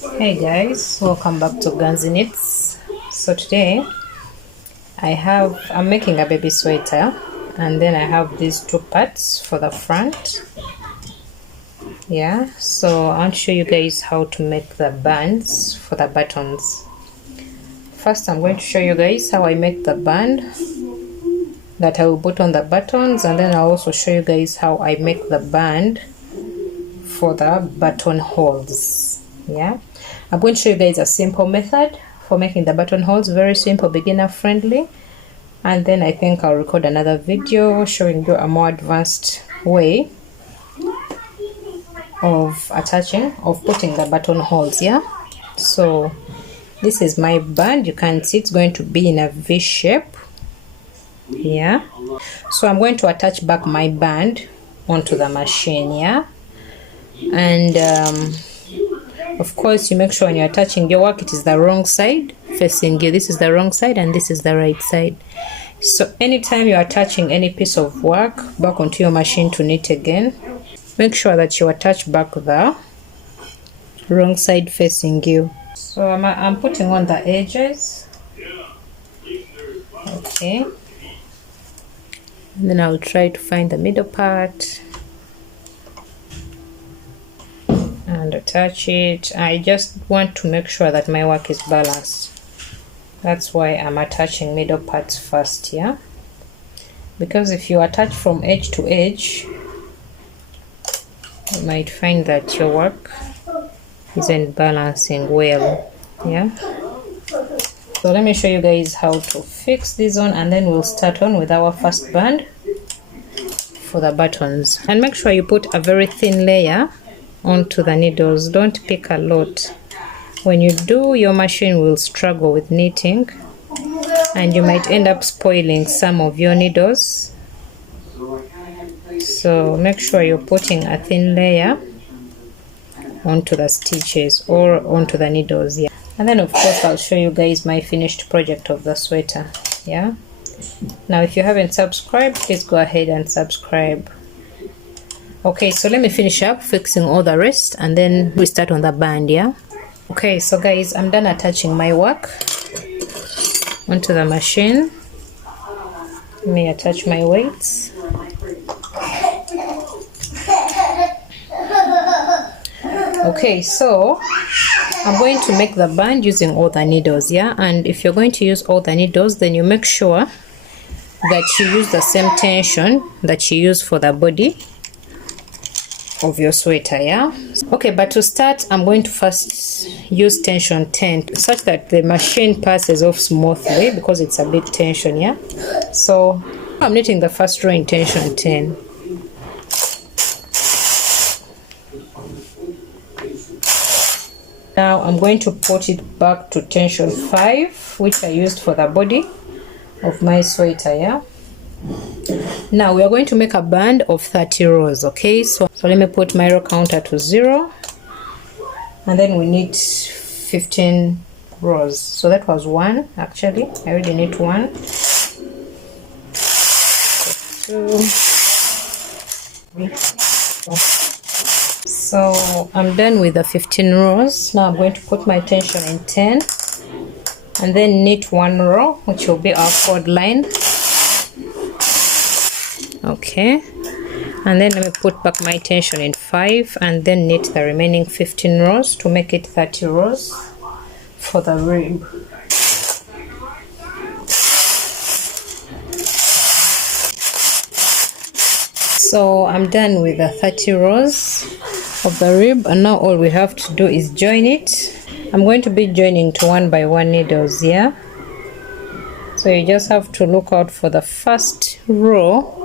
Hey guys, welcome back to Guns in Knits. So today I'm making a baby sweater, and then I have these two parts for the front. Yeah, so I'll show you guys how to make the bands for the buttons. First I'm going to show you guys how I make the band that I will put on the buttons, and then I'll also show you guys how I make the band for the buttonholes. Yeah, I'm going to show you guys a simple method for making the buttonholes, very simple, beginner friendly, and then I think I'll record another video showing you a more advanced way of putting the buttonholes. Yeah, so this is my band. You can see it's going to be in a V shape. Yeah, so I'm going to attach back my band onto the machine. Yeah, and of course you make sure when you're attaching your work it is the wrong side facing you. This is the wrong side and this is the right side. So anytime you're attaching any piece of work back onto your machine to knit again, make sure that you attach back the wrong side facing you. So I'm putting on the edges. Okay, and then I'll try to find the middle part and attach it. I just want to make sure that my work is balanced. That's why I'm attaching middle parts first. Yeah, because if you attach from edge to edge, you might find that your work isn't balancing well. Yeah, so let me show you guys how to fix this on, and then we'll start on with our first band for the buttons. And make sure you put a very thin layer onto the needles. Don't pick a lot. When you do, your machine will struggle with knitting and you might end up spoiling some of your needles. So make sure you're putting a thin layer onto the stitches or onto the needles. Yeah, and then of course I'll show you guys my finished project of the sweater. Yeah, now if you haven't subscribed, please go ahead and subscribe. Okay, so let me finish up fixing all the rest and then we start on the band. Yeah, okay, so guys, I'm done attaching my work onto the machine. Let me attach my weights. Okay, so I'm going to make the band using all the needles. Yeah, and if you're going to use all the needles, then you make sure that you use the same tension that you use for the body of your sweater. Yeah, okay, but to start I'm going to first use tension 10 such that the machine passes off smoothly because it's a big tension. Yeah, so I'm knitting the first row in tension 10. Now I'm going to put it back to tension 5, which I used for the body of my sweater. Yeah, now we are going to make a band of 30 rows. Okay, so let me put my row counter to 0, and then we need 15 rows. So that was 1. Actually I already need 1, 2, 3, 4. So I'm done with the 15 rows. Now I'm going to put my tension in 10 and then knit 1 row, which will be our chord line. Okay, and then let me put back my tension in 5 and then knit the remaining 15 rows to make it 30 rows for the rib. So I'm done with the 30 rows of the rib, and now all we have to do is join it. I'm going to be joining to 1 by 1 needles. Yeah, so you just have to look out for the first row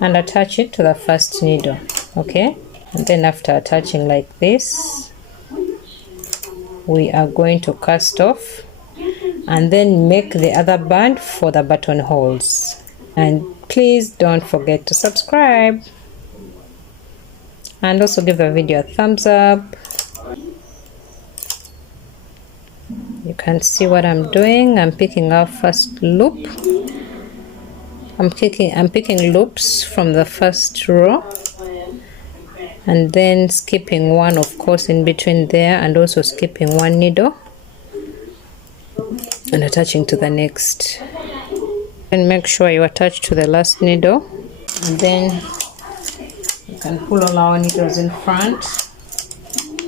and attach it to the first needle. Okay, and then after attaching like this, we are going to cast off and then make the other band for the buttonholes. And please don't forget to subscribe and also give the video a thumbs up. You can see what I'm doing. I'm picking our first loop. I'm picking loops from the first row and then skipping one, of course, in between there, and also skipping one needle and attaching to the next. And make sure you attach to the last needle, and then you can pull all our needles in front.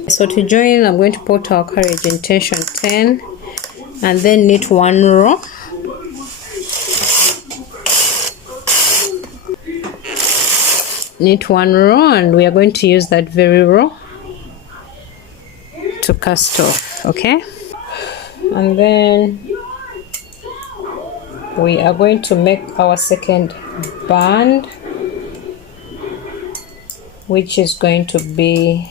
So to join, I'm going to put our carriage in tension 10 and then knit one row. Knit one row, and we are going to use that very row to cast off, okay? And then we are going to make our second band, which is going to be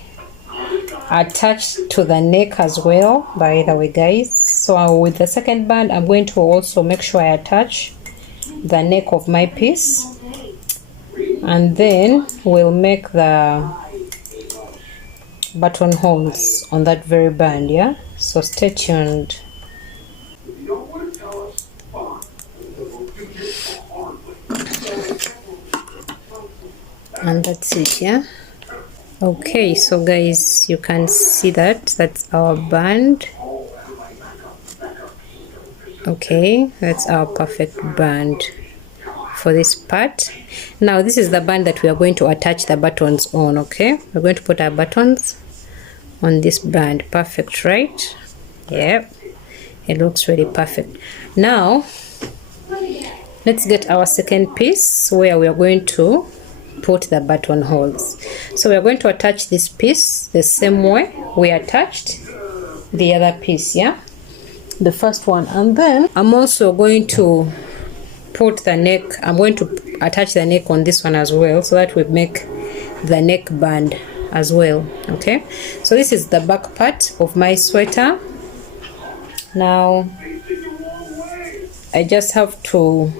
attached to the neck as well, by the way, guys. So with the second band, I'm going to also make sure I attach the neck of my piece, and then we'll make the buttonholes on that very band, yeah? So stay tuned. And that's it, yeah? Okay, so guys, you can see that's our band. Okay, that's our perfect band for this part. Now this is the band that we are going to attach the buttons on, okay? We're going to put our buttons on this band. Perfect, right? Yep, it looks really perfect. Now let's get our second piece where we are going to put the buttonholes. So we are going to attach this piece the same way we attached the other piece, yeah, the first one. And then I'm also going to put the neck, I'm going to attach the neck on this one as well, so that we make the neck band as well, okay? So this is the back part of my sweater. Now I just have to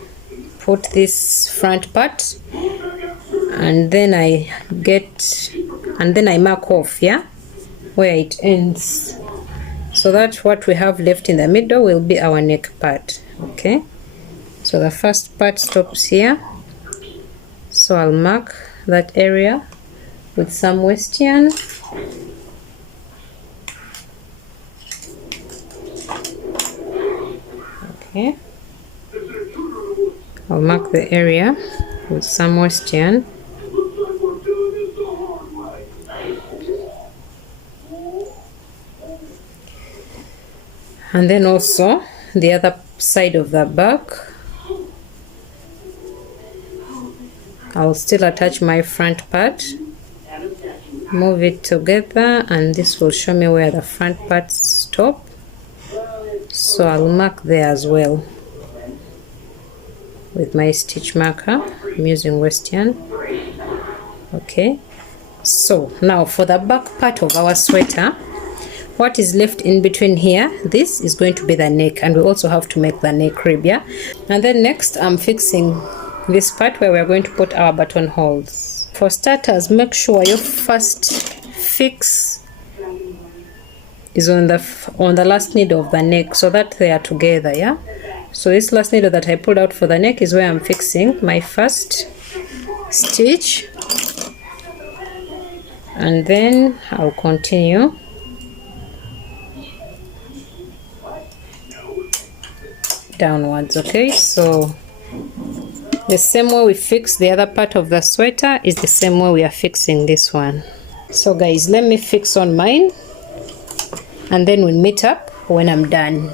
put this front part, and then I mark off, yeah, where it ends, so that what we have left in the middle will be our neck part, okay? So the first part stops here, so I'll mark that area with some waste yarn. Okay, I'll mark the area with some waste yarn. And then also the other side of the back, I'll still attach my front part, move it together, and this will show me where the front parts stop. So I'll mark there as well with my stitch marker. I'm using waste yarn. Okay, so now for the back part of our sweater, what is left in between here, this is going to be the neck, and we also have to make the neck rib, yeah? And then next I'm fixing this part where we're going to put our buttonholes. For starters, make sure your first fix is on the last needle of the neck, so that they are together, yeah? So this last needle that I pulled out for the neck is where I'm fixing my first stitch, and then I'll continue downwards, okay? So the same way we fix the other part of the sweater is the same way we are fixing this one. So guys, let me fix on mine, and then we'll meet up when I'm done.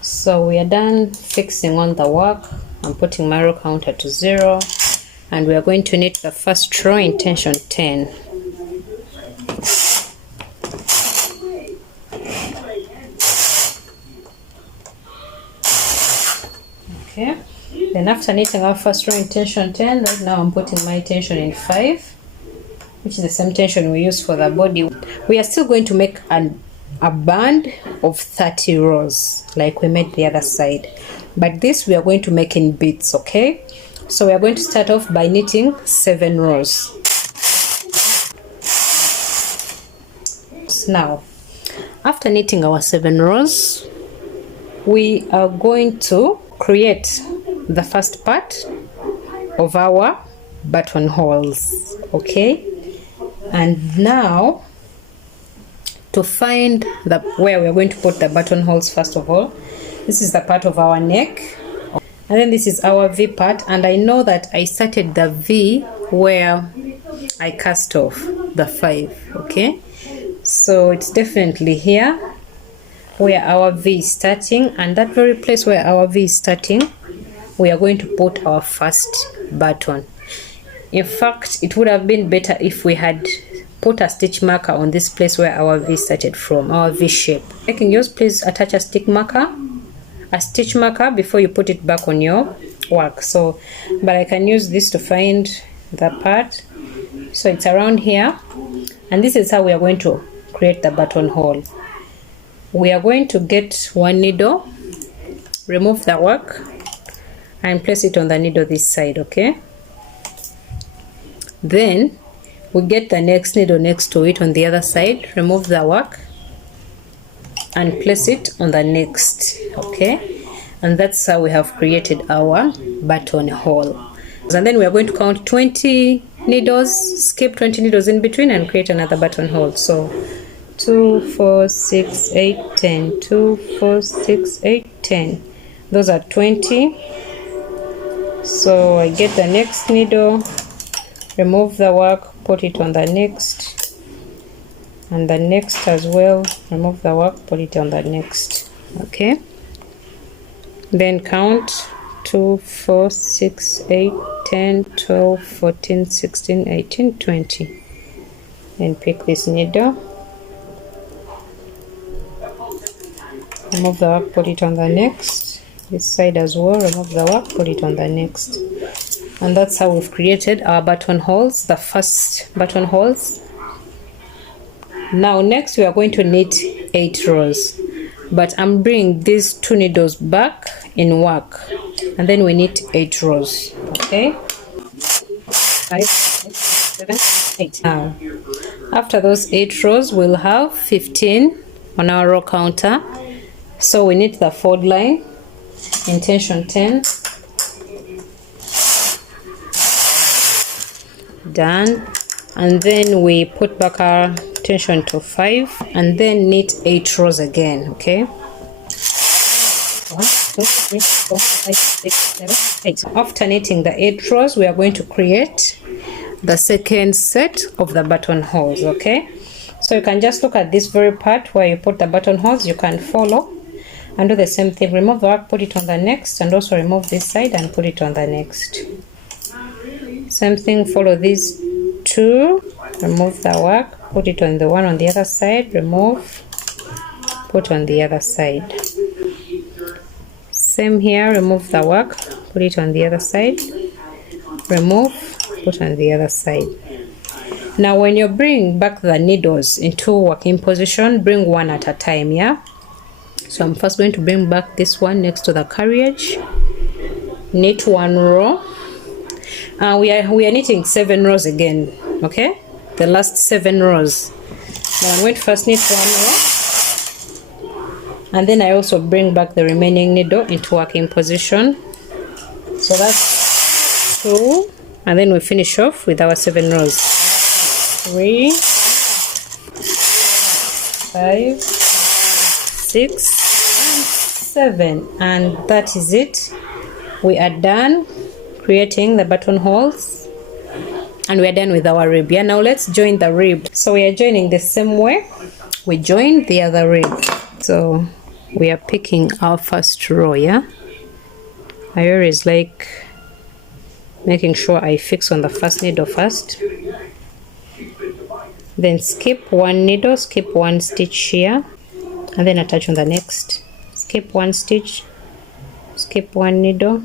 So we are done fixing on the work. I'm putting my row counter to 0, and we are going to knit the first row in tension 10. Okay, then after knitting our first row in tension 10, right now I'm putting my tension in 5, which is the same tension we use for the body. We are still going to make a band of 30 rows like we made the other side, but this we are going to make in bits, okay? So we are going to start off by knitting 7 rows. Now after knitting our 7 rows, we are going to create the first part of our buttonholes, okay? And now to find where we're going to put the buttonholes, first of all, this is the part of our neck, and then this is our V part, and I know that I started the V where I cast off the 5. Okay, so it's definitely here where our V is starting, and that very place where our V is starting, we are going to put our first button. In fact, it would have been better if we had put a stitch marker on this place where our V started from, our V shape. Making yours, please attach a stitch marker before you put it back on your work. So, but I can use this to find the part. So it's around here, and this is how we are going to create the buttonhole. We are going to get one needle, remove the work, and place it on the needle this side. Okay, then we get the next needle next to it on the other side, remove the work, and place it on the next. Okay, and that's how we have created our buttonhole. And then we are going to count 20 needles, skip 20 needles in between, and create another buttonhole. So 2, 4, 6, 8, 10, 2, 4, 6, 8, 10. Those are 20. So I get the next needle, remove the work, put it on the next, and the next as well, remove the work, put it on the next. Okay, then count 2, 4, 6, 8, 10, 12, 14, 16, 18, 20. Then pick this needle, remove the work, put it on the next. This side as well, remove the work, put it on the next. And that's how we've created our buttonholes, the first buttonholes. Now next we are going to knit 8 rows, but I'm bringing these 2 needles back in work, and then we knit 8 rows. Okay, 5, 6, 7, 8. Now after those 8 rows, we'll have 15 on our row counter. So we knit the fold line in tension 10, done, and then we put back our tension to 5, and then knit 8 rows again. Okay, 1, 2, 3, 4, 5, 6, 7, 8. After knitting the 8 rows, we are going to create the second set of the buttonholes. Okay, so you can just look at this very part where you put the buttonholes. You can follow and do the same thing. Remove the work, put it on the next, and also remove this side and put it on the next. Same thing, follow these 2, remove the work, put it on the one on the other side, remove, put on the other side. Same here, remove the work, put it on the other side, remove, put on the other side. Now when you bring back the needles into working position, bring one at a time. Yeah, so I'm first going to bring back this one next to the carriage, knit 1 row. We are knitting 7 rows again. Okay, the last 7 rows. Now I'm going to first knit 1 row, and then I also bring back the remaining needle into working position. So that's 2, and then we finish off with our 7 rows. 3, 5, 6, and 7, and that is it. We are done creating the buttonholes, and we are done with our rib. Yeah, now let's join the rib. So we are joining the same way we joined the other rib. So we are picking our first row. Yeah, I always like making sure I fix on the first needle first, then skip 1 needle, skip 1 stitch here, and then attach on the next. Skip 1 stitch, skip 1 needle,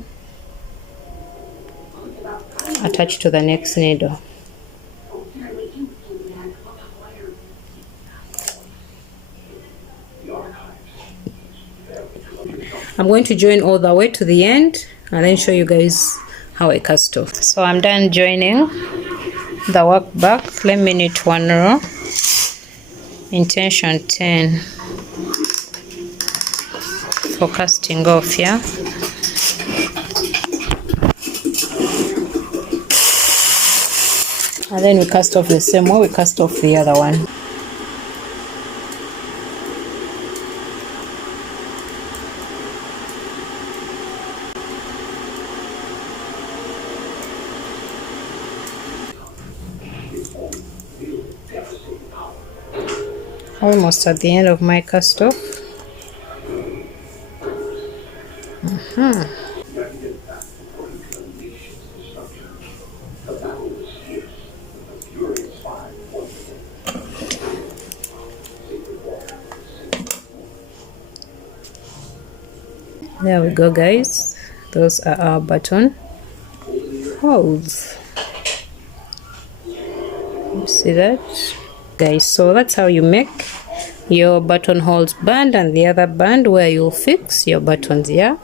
attach to the next needle. I'm going to join all the way to the end and then show you guys how I cast off. So I'm done joining the work back. Let me knit 1 row in tension 10 for casting off. Yeah, and then we cast off the same way we cast off the other one. Almost at the end of my cast off. There we go, guys. Those are our button holes. You see that, guys? So that's how you make your buttonholes band and the other band where you'll fix your buttons. Yeah,